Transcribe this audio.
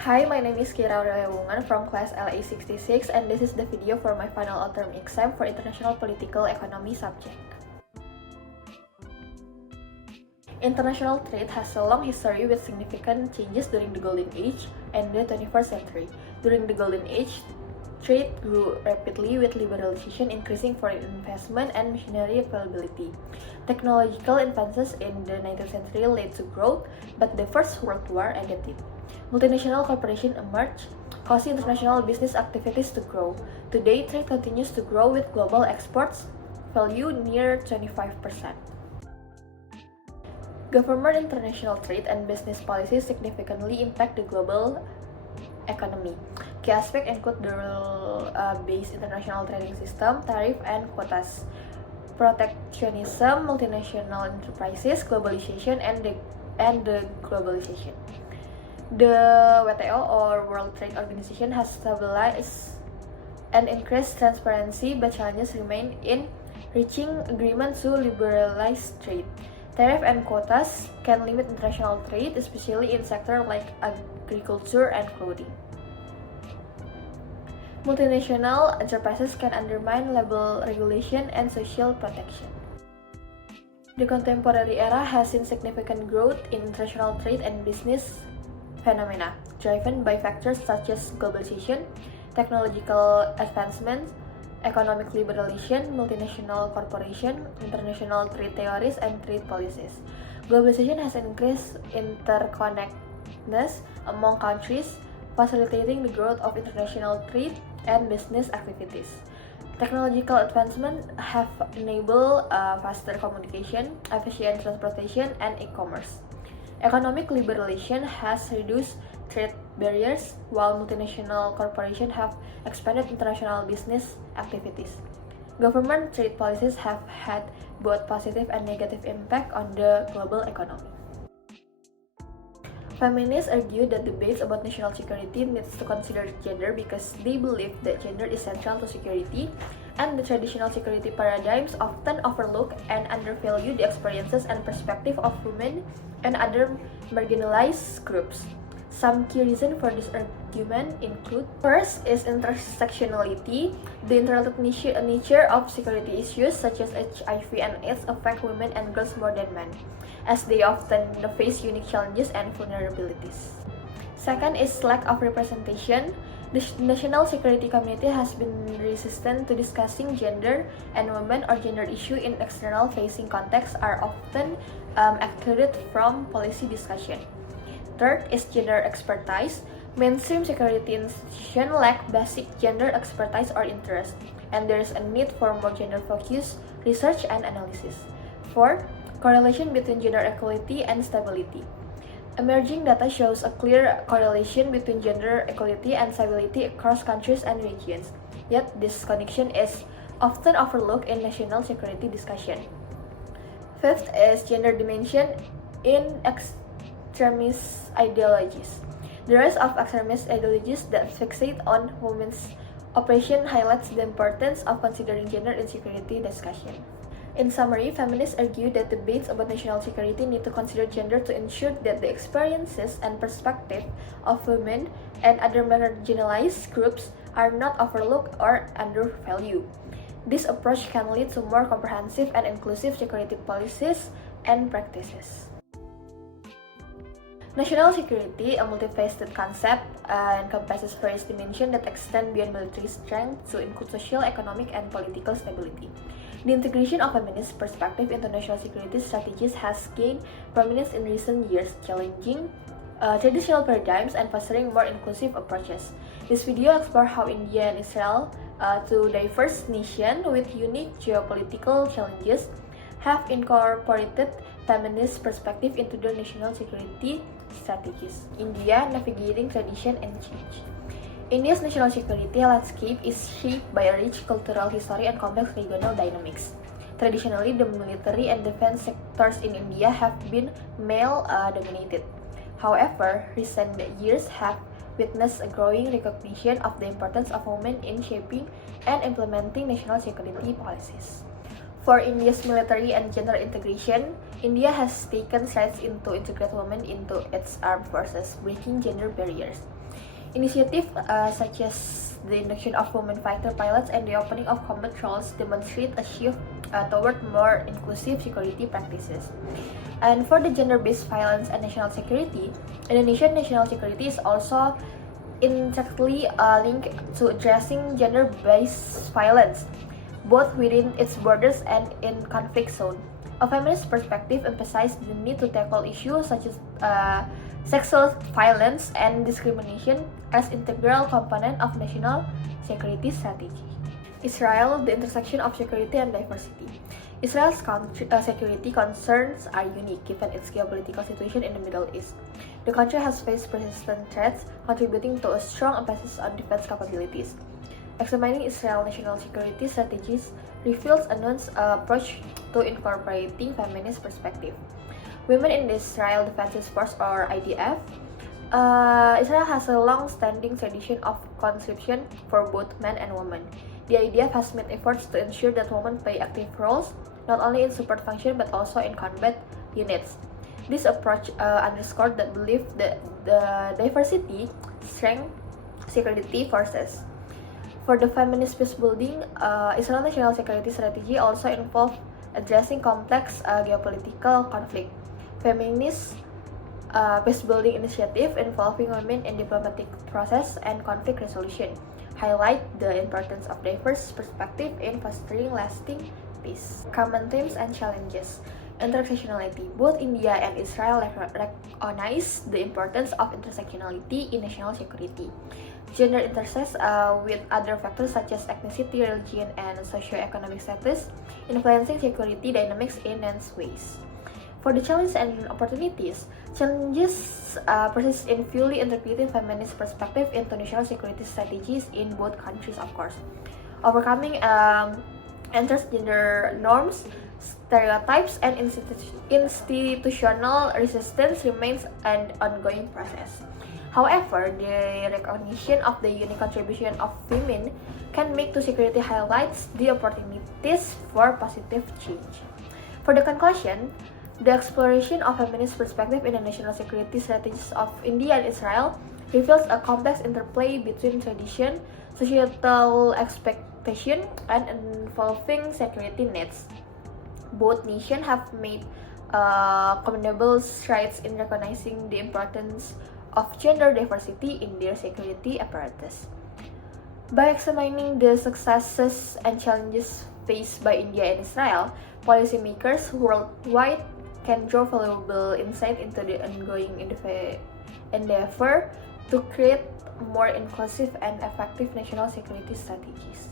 Hi, my name is Kira Aurelia Wungan from class LA66 and this is the video for my final autumn exam for International Political Economy subject. International trade has a long history with significant changes during the Golden Age and the 21st century. During the Golden Age, trade grew rapidly with liberalization increasing foreign investment and machinery availability. Technological advances in the 19th century led to growth, but the First World War ended it. Multinational corporations emerged, causing international business activities to grow. Today, trade continues to grow with global exports value near 25%. Government international trade and business policies significantly impact the global economy. Key aspects include the rule-based international trading system, tariff, and quotas, protectionism, multinational enterprises, globalization, and the globalization. The WTO or World Trade Organization has stabilized and increased transparency, but challenges remain in reaching agreement to liberalize trade. Tariff and quotas can limit international trade, especially in sectors like agriculture and clothing. Multinational enterprises can undermine labor regulation and social protection. The contemporary era has seen significant growth in international trade and business phenomena, driven by factors such as globalization, technological advancements, economic liberalization, multinational corporations, international trade theories, and trade policies. Globalization has increased interconnectedness among countries, facilitating the growth of international trade and business activities. Technological advancements have enabled faster communication, efficient transportation, and e-commerce. Economic liberalization has reduced trade barriers, while multinational corporations have expanded international business activities. Government trade policies have had both positive and negative impact on the global economy. Feminists argue that debates about national security needs to consider gender because they believe that gender is central to security, and the traditional security paradigms often overlook and undervalue the experiences and perspective of women and other marginalized groups. Some key reasons for this argument include: first is intersectionality. The interrelated nature of security issues such as HIV and AIDS affect women and girls more than men, as they often face unique challenges and vulnerabilities. Second is lack of representation. The national security community has been resistant to discussing gender, and women or gender issues in external facing contexts are often excluded from policy discussion. Third is gender expertise. Mainstream security institutions lack basic gender expertise or interest, and there is a need for more gender-focused research and analysis. Fourth, correlation between gender equality and stability. Emerging data shows a clear correlation between gender equality and stability across countries and regions, yet this connection is often overlooked in national security discussion. Fifth is gender dimension in extremist ideologies. The rise of extremist ideologies that fixate on women's oppression highlights the importance of considering gender in security discussion. In summary, feminists argue that debates about national security need to consider gender to ensure that the experiences and perspectives of women and other marginalized groups are not overlooked or undervalued. This approach can lead to more comprehensive and inclusive security policies and practices. National security, a multifaceted concept, encompasses various dimensions that extend beyond military strength to include social, economic, and political stability. The integration of feminist perspective into national security strategies has gained prominence in recent years, challenging traditional paradigms and fostering more inclusive approaches. This video explores how India and Israel, two diverse nations with unique geopolitical challenges, have incorporated feminist perspective into their national security strategies. India navigating tradition and change. India's national security landscape is shaped by a rich cultural history and complex regional dynamics. Traditionally, the military and defense sectors in India have been male-dominated. However, recent years have witnessed a growing recognition of the importance of women in shaping and implementing national security policies. For India's military and gender integration, India has taken strides to integrate women into its armed forces, breaking gender barriers. Initiatives such as the induction of women fighter pilots and the opening of combat roles demonstrate a shift toward more inclusive security practices. And for the gender-based violence and national security, Indonesian national security is also intricately linked to addressing gender-based violence, both within its borders and in conflict zone. A feminist perspective emphasizes the need to tackle issues such as sexual violence and discrimination as integral component of national security strategy. Israel, the intersection of security and diversity. Israel's security concerns are unique given its geopolitical situation in the Middle East. The country has faced persistent threats, contributing to a strong emphasis on defense capabilities. Examining Israel's national security strategies reveals a nuanced approach to incorporating feminist perspective. Women in the Israel Defense Force or IDF. Israel has a long-standing tradition of conscription for both men and women. The IDF has made efforts to ensure that women play active roles, not only in support function but also in combat units. This approach underscored the belief that the diversity strengthens security forces. For the feminist peace building, Israel national security strategy also involved addressing complex geopolitical conflict. Feminist peace-building initiative involving women in diplomatic process and conflict resolution highlight the importance of diverse perspective in fostering lasting peace. Common themes and challenges. Intersectionality. Both India and Israel recognize the importance of intersectionality in national security. Gender intersects with other factors such as ethnicity, religion, and socio-economic status, influencing security dynamics in immense ways. For the challenges and opportunities, challenges persist in fully integrating feminist perspective into national security strategies in both countries, of course. Overcoming intergender norms, stereotypes, and institutional resistance remains an ongoing process. However, the recognition of the unique contribution of women can make to security highlights the opportunities for positive change. For the conclusion, the exploration of feminist perspective in the national security strategies of India and Israel reveals a complex interplay between tradition, societal expectation, and evolving security needs. Both nations have made commendable strides in recognizing the importance of gender diversity in their security apparatus. By examining the successes and challenges faced by India and Israel, policymakers worldwide can draw valuable insight into the ongoing endeavor to create more inclusive and effective national security strategies.